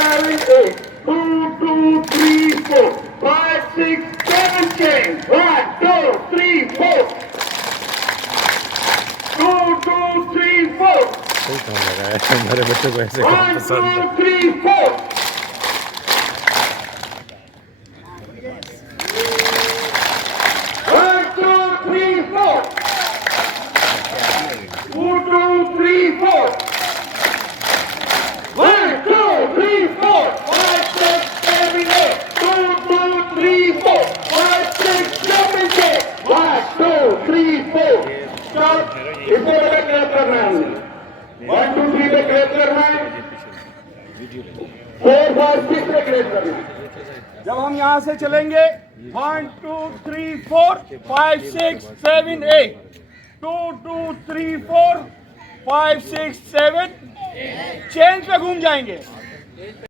7, 8. 2, 2, 3, 4. 5, 6, 7, change. 1, 2, 3, 4. 2, 2, 3, 4. सही काम लगा है, हमारे बच्चों को ऐसे काम 1, पसंद है। 2, 3, 4. 1, 2, 3, 4. 2, 2, 3, 4. 1, 2, 3, 4. 5, 6, 7, 8. 2, 2, 3, 4. 5, 6, 7, 8. 1, 2, 3, 4. Stop. इसको बेटा क्लैप करना है हमने। 1, 2, 3 पे क्लैप करना है। 4, 5, 6 पे क्लैप करना है। जब हम यहाँ से चलेंगे 1, 2, 3, 4, 5, 6, 7, 8. 2, 2, 3, 4, 5, 6, 7. चेंज पे घूम जाएंगे।